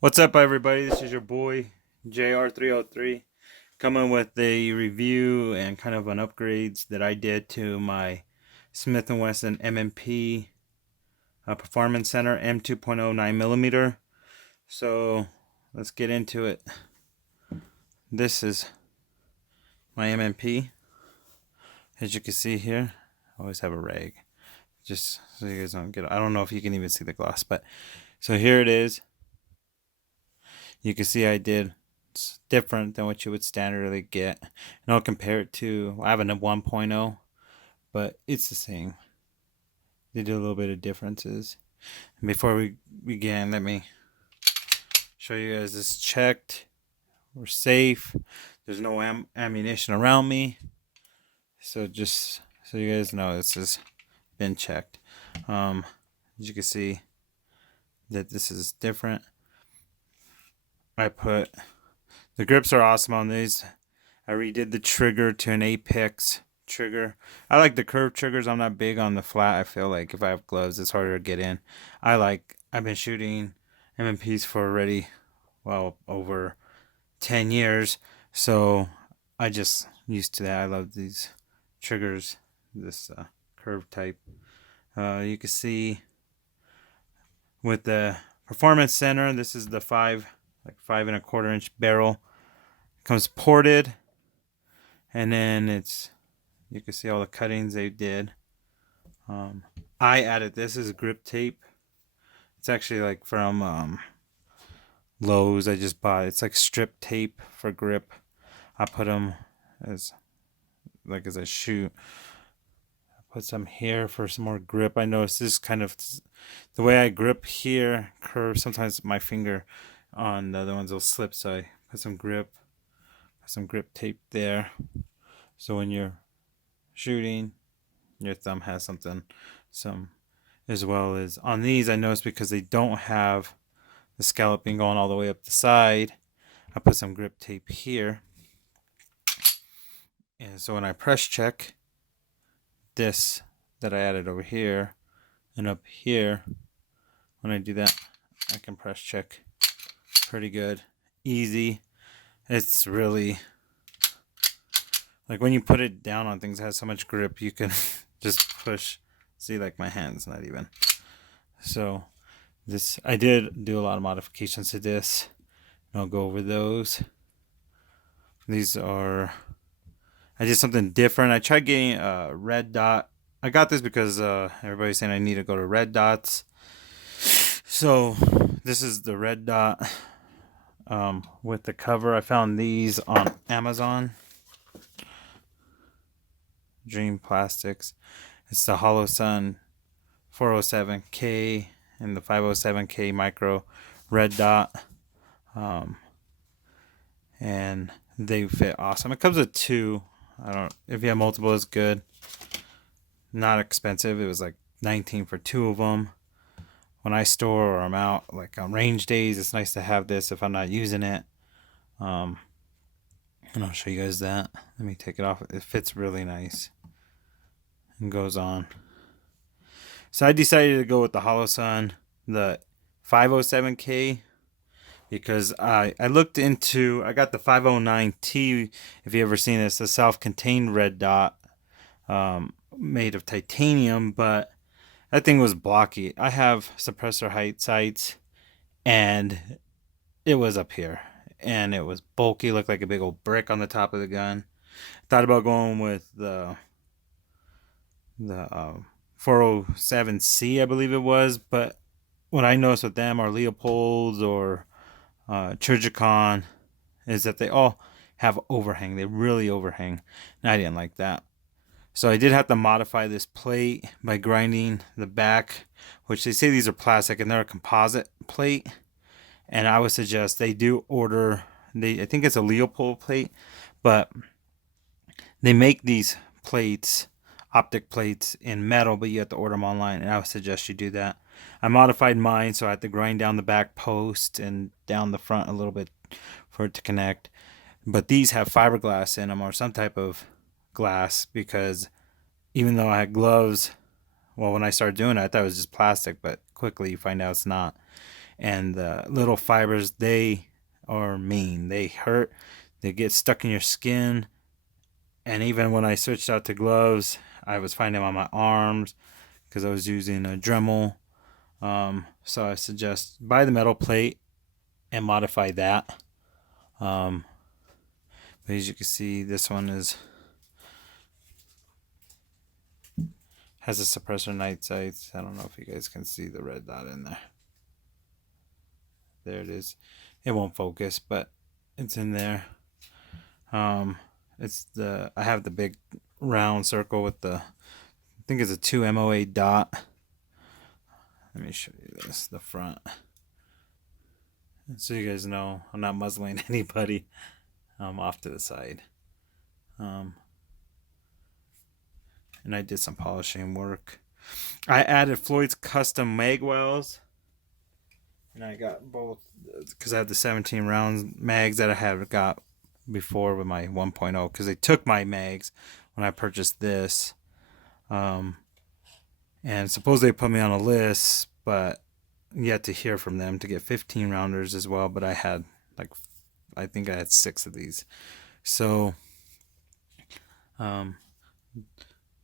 What's up, everybody? This is your boy JR303 coming with a review and kind of an upgrades that I did to my Smith & Wesson M&P Performance Center M2.0 9mm. So let's get into it. This is my M&P. As you can see here, I always have a rag just so you guys don't get. I don't know if you can even see the gloss, but so here it is. You can see I did. It's different than what you would standardly get. And I'll compare it to, I have a 1.0, but it's the same. They do a little bit of differences. And before we begin, let me show you guys this checked. We're safe. There's no ammunition around me. So just so you guys know, this has been checked. As you can see that this is different. The grips are awesome on these. I redid the trigger to an Apex trigger. I like the curved triggers. I'm not big on the flat. I feel like if I have gloves, it's harder to get in. I've been shooting M&Ps for already, well, over 10 years. So I just used to that. I love these triggers, this curved type. You can see with the Performance Center, this is the 5.25-inch barrel. It comes ported, and then you can see all the cuttings they did. I added this as grip tape. It's actually like from Lowe's. I just bought it. It's like strip tape for grip. I put them as I shoot. I put some here for some more grip. I noticed this kind of the way I grip here curves. Sometimes my finger on the other ones will slip, so I put some grip tape there, so when you're shooting, your thumb has some as well as on these. I noticed because they don't have the scalloping going all the way up the side, I put some grip tape here, and so when I press check this that I added over here and up here, when I do that, I can press check pretty good, easy. It's really like when you put it down on things, it has so much grip, you can just push. See, like my hand's not even. So this, I did do a lot of modifications to this, and I'll go over those. These are, I did something different. I tried getting a red dot. I got this because everybody's saying I need to go to red dots. So this is the red dot with the cover. I found these on Amazon. Dream Plastics. It's the Hollow Sun 407K and the 507K micro red dot. And they fit awesome. It comes with two. If you have multiple, it's good. Not expensive. It was like $19 for two of them. When I store or I'm out, like on range days, it's nice to have this if I'm not using it. And I'll show you guys that. Let me take it off. It fits really nice and goes on. So I decided to go with the Hollow Sun, the 507K, because I looked into, I got the 509T, if you ever seen this, a self-contained red dot made of titanium, but that thing was blocky. I have suppressor height sights, and it was up here, and it was bulky, looked like a big old brick on the top of the gun. Thought about going with the 407C, I believe it was, but what I noticed with them, or Leopold's or Chirurgicon, is that they all have overhang. They really overhang, and I didn't like that. So I did have to modify this plate by grinding the back, which they say these are plastic and they're a composite plate. And I would suggest they do order, I think it's a Leopold plate, but they make these plates, optic plates, in metal, but you have to order them online, and I would suggest you do that. I modified mine, so I had to grind down the back post and down the front a little bit for it to connect. But these have fiberglass in them, or some type of glass, because even though I had gloves, well, when I started doing it, I thought it was just plastic, but quickly you find out it's not. and the little fibers, they are mean. They hurt. They get stuck in your skin. And even when I switched out to gloves, I was finding them on my arms because I was using a Dremel. So I suggest buy the metal plate and modify that. But as you can see, this one has a suppressor night sights. I don't know if you guys can see the red dot in there. There it is. It won't focus, but it's in there. I have the big round circle with I think it's a 2 MOA dot. Let me show you this, the front. So you guys know I'm not muzzling anybody. Off to the side. And I did some polishing work. I added Floyd's custom Magwells. And I got both because I had the 17 rounds mags that I had got before with my 1.0 because they took my mags when I purchased this. And suppose they put me on a list, but yet to hear from them to get 15 rounders as well. But I had I think I had 6 of these. So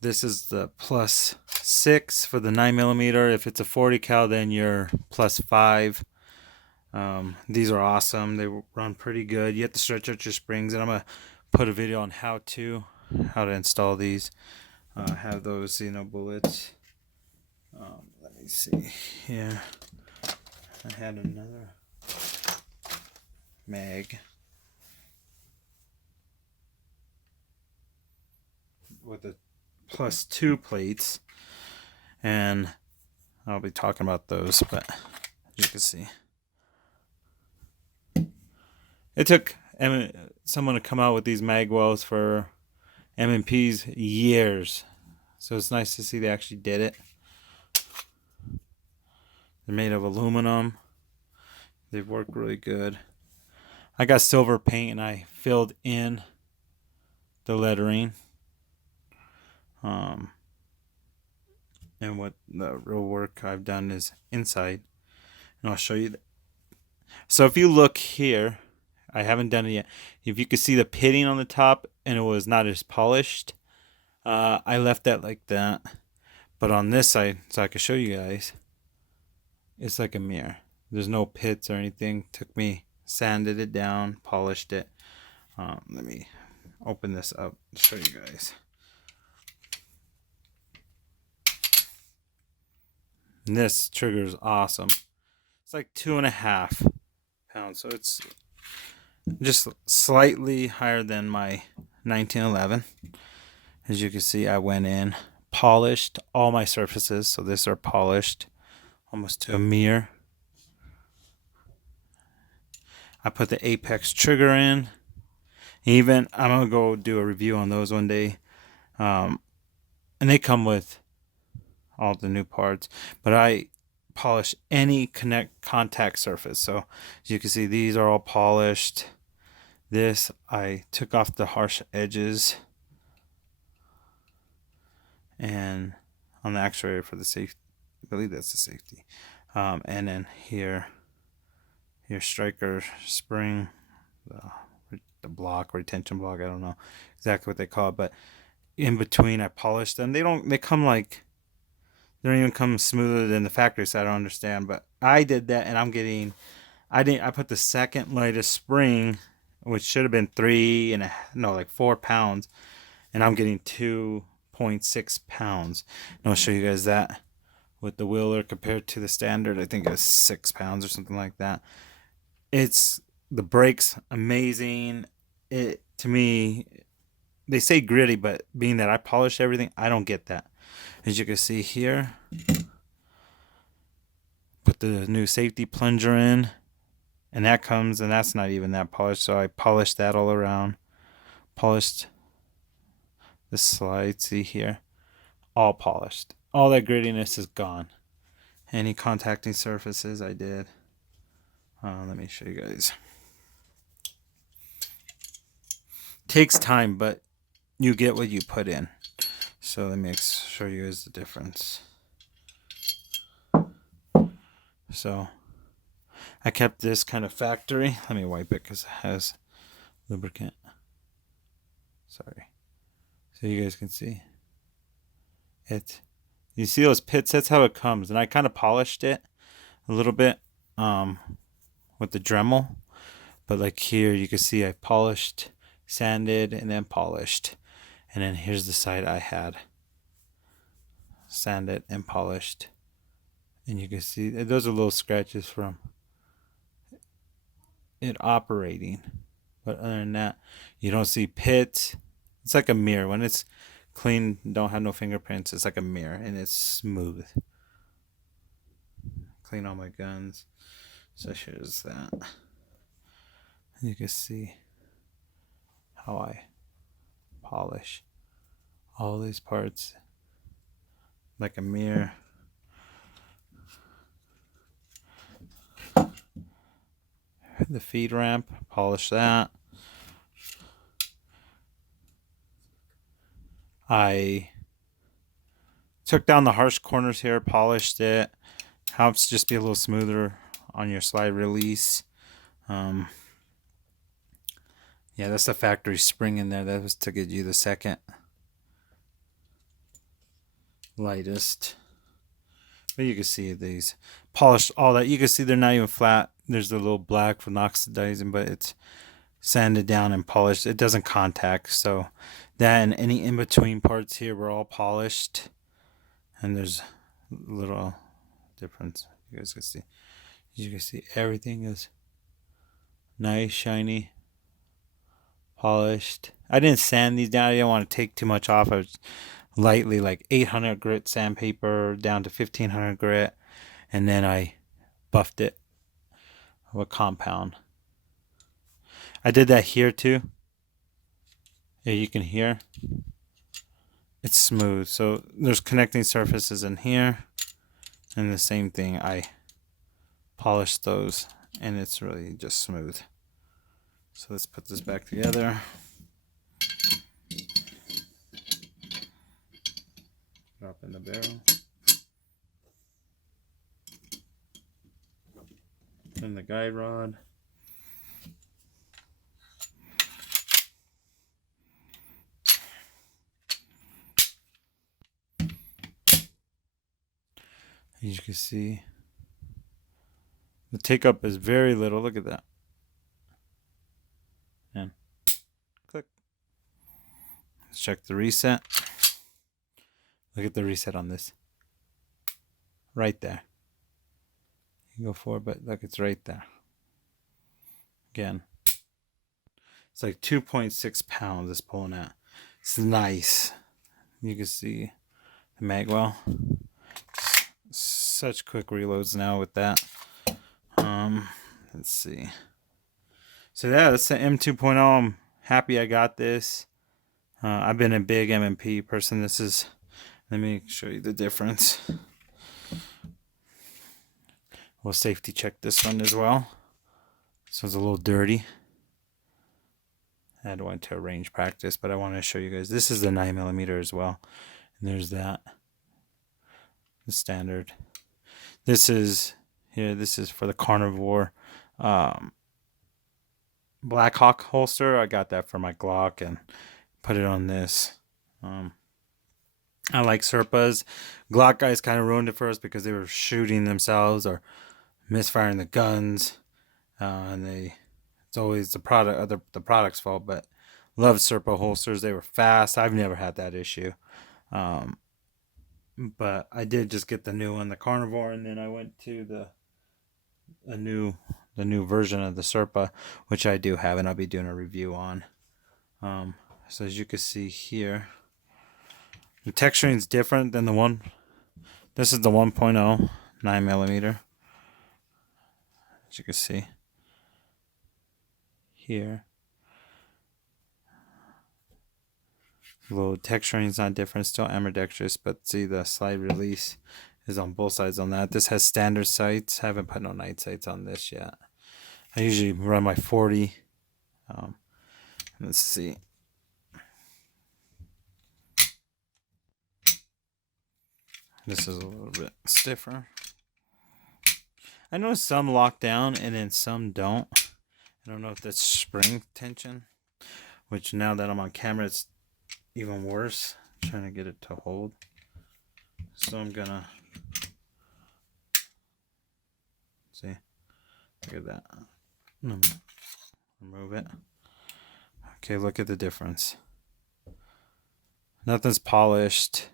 this is the +6 for the 9mm. If it's a 40 cal, then you're +5. These are awesome. They run pretty good. You have to stretch out your springs, and I'm gonna put a video on how to install these. Have those, bullets. Let me see here. I had another mag with a +2 plates, and I'll be talking about those, but as you can see, it took someone to come out with these Magwells for M&Ps years, so it's nice to see they actually did it. They're made of aluminum. They've worked really good. I got silver paint and I filled in the lettering. And what the real work I've done is inside, and I'll show you that. So if you look here, I haven't done it yet. If you could see the pitting on the top and it was not as polished, I left that like that. But on this side, so I can show you guys, it's like a mirror. There's no pits or anything. Took me, sanded it down, polished it. Let me open this up to show you guys. And this trigger is awesome. It's like 2.5 pounds, so it's just slightly higher than my 1911. As you can see, I went in, polished all my surfaces, so these are polished almost to a mirror. I put the Apex trigger in. Even I'm gonna go do a review on those one day, and they come with all the new parts, but I polish any contact surface. So as you can see, these are all polished. This, I took off the harsh edges, and on the actuator for the safety, I believe that's the safety. And then here, your striker spring, the block, retention block, I don't know exactly what they call it, but in between I polished them. They don't even come smoother than the factory, so I don't understand. But I did that, and I put the second lightest spring, which should have been 4 pounds, and I'm getting 2.6 pounds. And I'll show you guys that with the wheeler compared to the standard. I think it was 6 pounds or something like that. The brakes amazing. To me, they say gritty, but being that I polish everything, I don't get that. As you can see here, put the new safety plunger in, and that's not even that polished, so I polished that all around. Polished the slide, see here, all polished. All that grittiness is gone. Any contacting surfaces I did. Let me show you guys. Takes time, but you get what you put in. So let me show you guys the difference. So I kept this kind of factory. Let me wipe it because it has lubricant. Sorry. So you guys can see it. You see those pits? That's how it comes. And I kind of polished it a little bit with the Dremel. But like here, you can see I polished, sanded, and then polished. And then here's the side I had sanded and polished. And you can see those are little scratches from it operating. But other than that, you don't see pits. It's like a mirror. When it's clean, don't have no fingerprints, it's like a mirror and it's smooth. Clean all my guns. So here's that. You can see how I polish all these parts like a mirror. The feed ramp, polish that. I took down the harsh corners here, polished it. Helps just be a little smoother on your slide release. Yeah, that's the factory spring in there. That was to get you the second lightest. But you can see these polished all that. You can see they're not even flat. There's a little black from oxidizing, but it's sanded down and polished. It doesn't contact. So that and any in between parts here were all polished. And there's a little difference. You guys can see. You can see everything is nice, shiny, polished. I didn't sand these down. I didn't want to take too much off. I was lightly like 800 grit sandpaper down to 1500 grit, and then I buffed it with compound. I did that here too. Yeah, you can hear it's smooth. So there's connecting surfaces in here, and the same thing. I polished those, and it's really just smooth. So let's put this back together. Drop in the barrel. And the guide rod. As you can see, the take up is very little. Look at that. And click. Let's check the reset. Look at the reset on this. Right there. You go forward, but look, it's right there. Again. It's like 2.6 pounds it's pulling at. It's nice. You can see the Magwell. Such quick reloads now with that. Let's see. So yeah, that's the M2.0. I'm happy I got this. I've been a big M&P person. This is, let me show you the difference. We'll safety check this one as well. This one's a little dirty. I had went to a range practice, but I want to show you guys. This is the 9mm as well. And there's that. The standard. This is here. This is for the Carnivore Black Hawk holster. I got that for my Glock and put it on this. I like Serpas. Glock guys kind of ruined it for us because they were shooting themselves or misfiring the guns, and it's always the product's fault. But loved Serpa holsters. They were fast. I've never had that issue. But I did just get the new one, the Carnivore, and then I went to the new version of the Serpa, which I do have, and I'll be doing a review on. So as you can see here, the texturing is different than the one. This is the 1.0 9mm. As you can see here, the texturing is not different, still ambidextrous, but see the slide release is on both sides on that. This has standard sights. I haven't put no night sights on this yet. I usually run my 40. Let's see. This is a little bit stiffer. I know some lock down and then some don't. I don't know if that's spring tension, which now that I'm on camera, it's even worse. I'm trying to get it to hold. So I'm gonna see. Look at that. Remove it. Okay, look at the difference. Nothing's polished.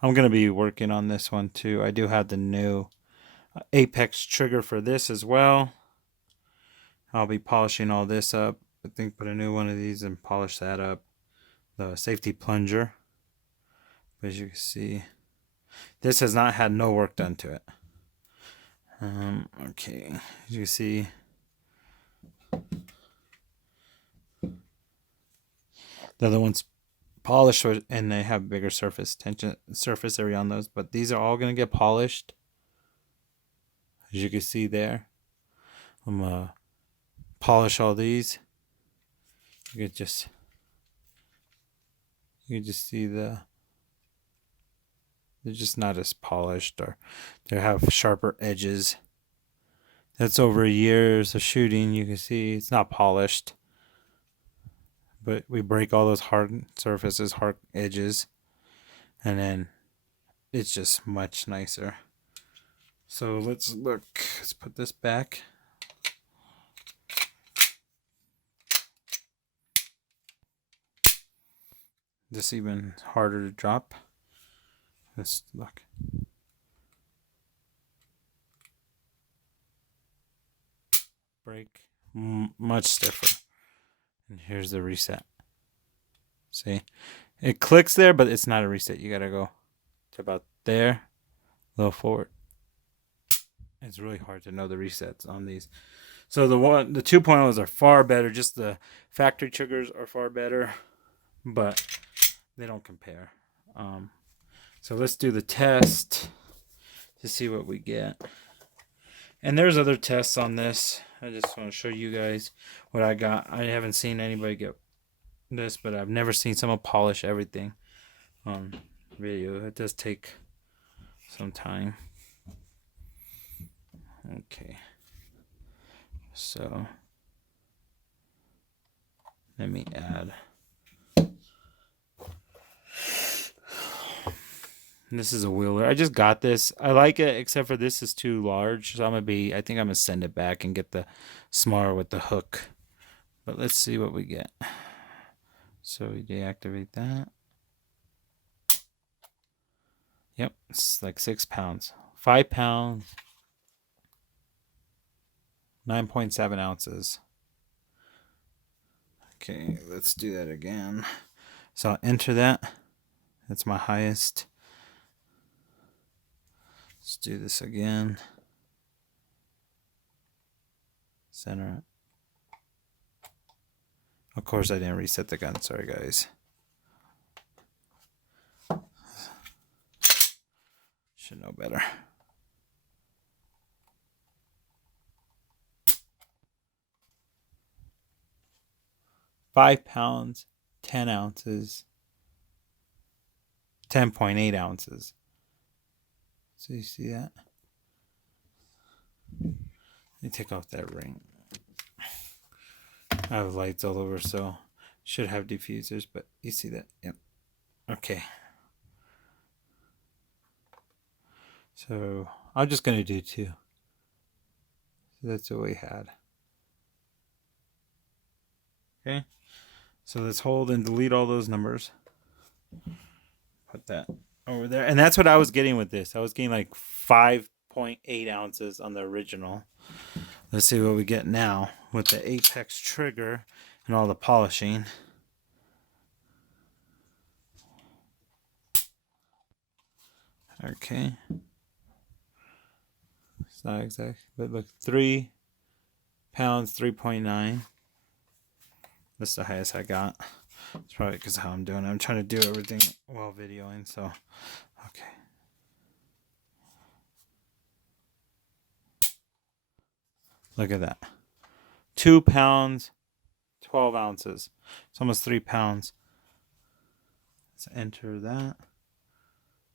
I'm gonna be working on this one too. I do have the new Apex trigger for this as well. I'll be polishing all this up. I think put a new one of these and polish that up. The safety plunger. But as you can see, this has not had no work done to it. Okay, as you can see, the other one's polished and they have bigger surface area on those, but these are all gonna get polished. As you can see there, I'm gonna polish all these. You can just see they're just not as polished, or they have sharper edges. That's over years of shooting. You can see it's not polished, but we break all those hard surfaces, hard edges, and then it's just much nicer. So let's look. Let's put this back. This even harder to drop. Let's look. Break. Much stiffer. And here's the reset. See? It clicks there, but it's not a reset. You gotta go to about there, a little forward. It's really hard to know the resets on these. So the 2.0s are far better. Just the factory triggers are far better, but they don't compare. So let's do the test to see what we get. And there's other tests on this. I just want to show you guys what I got. I haven't seen anybody get this, but I've never seen someone polish everything on video. It does take some time. Okay. So let me add. This is a wheeler. I just got this. I like it, except for this is too large. So I think I'm gonna send it back and get the smaller with the hook. But let's see what we get. So we deactivate that. Yep, it's like 6 pounds. 5 pounds. 9.7 ounces. Okay, let's do that again. So I'll enter that. That's my highest. Let's do this again. Center it. Of course, I didn't reset the gun. Sorry, guys. Should know better. £5, 10 ounces, 10.8 ounces. So you see that? Let me take off that ring. I have lights all over, so should have diffusers, but you see that? Yep. Okay. So I'm just gonna do 2. So that's what we had. Okay. So let's hold and delete all those numbers. Put that over there. And that's what I was getting with this. I was getting like 5.8 ounces on the original. Let's see what we get now with the Apex trigger and all the polishing. Okay. It's not exact, but look, 3 pounds, 3.9. That's the highest I got. It's probably because of how I'm doing it. I'm trying to do everything while videoing, so okay. Look at that. 2 pounds, 12 ounces. It's almost 3 pounds. Let's enter that.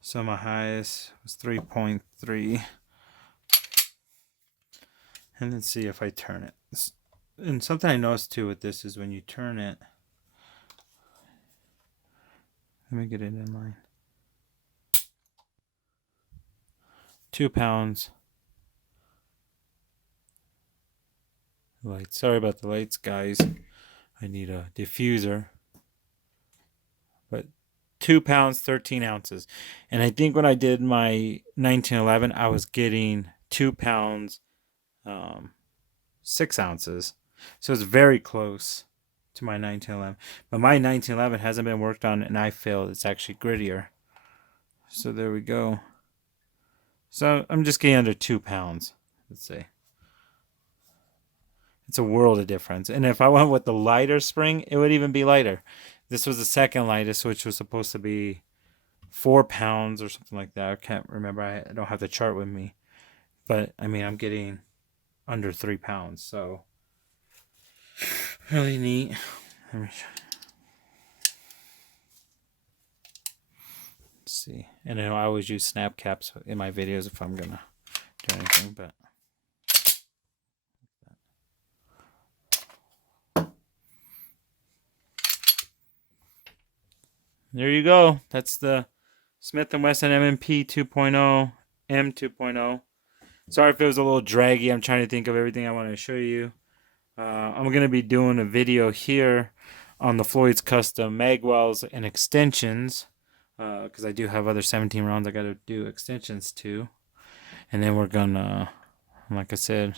So my highest was 3.3. And then see if I turn it. And something I noticed too with this is when you turn it. Let me get it in line. 2 pounds. Lights. Sorry about the lights, guys. I need a diffuser. But 2 pounds, 13 ounces. And I think when I did my 1911, I was getting 2 pounds, 6 ounces. So it's very close to my 1911. But my 1911 hasn't been worked on, and I feel it's actually grittier. So there we go. So I'm just getting under 2 pounds, let's say. It's a world of difference. And if I went with the lighter spring, it would even be lighter. This was the second lightest, which was supposed to be 4 pounds or something like that. I can't remember. I don't have the chart with me. But, I mean, I'm getting under 3 pounds. So, really neat. Let me see. And I always use snap caps in my videos if I'm going to do anything. But there you go. That's the Smith & Wesson M&P 2.0, M 2.0. Sorry if it was a little draggy. I'm trying to think of everything I want to show you. I'm going to be doing a video here on the Floyd's Custom Magwells and extensions. Because I do have other 17 rounds I got to do extensions to. And then we're going to, like I said,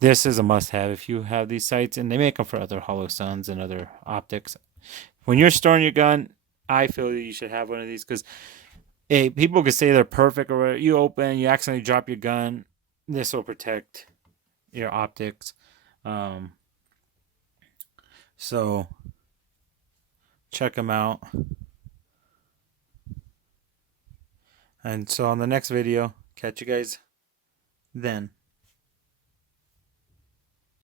this is a must-have if you have these sights. And they make them for other hollow suns and other optics. When you're storing your gun, I feel that you should have one of these because people could say they're perfect or whatever. You open, you accidentally drop your gun. This will protect your optics. So check them out. And so on the next video, catch you guys then.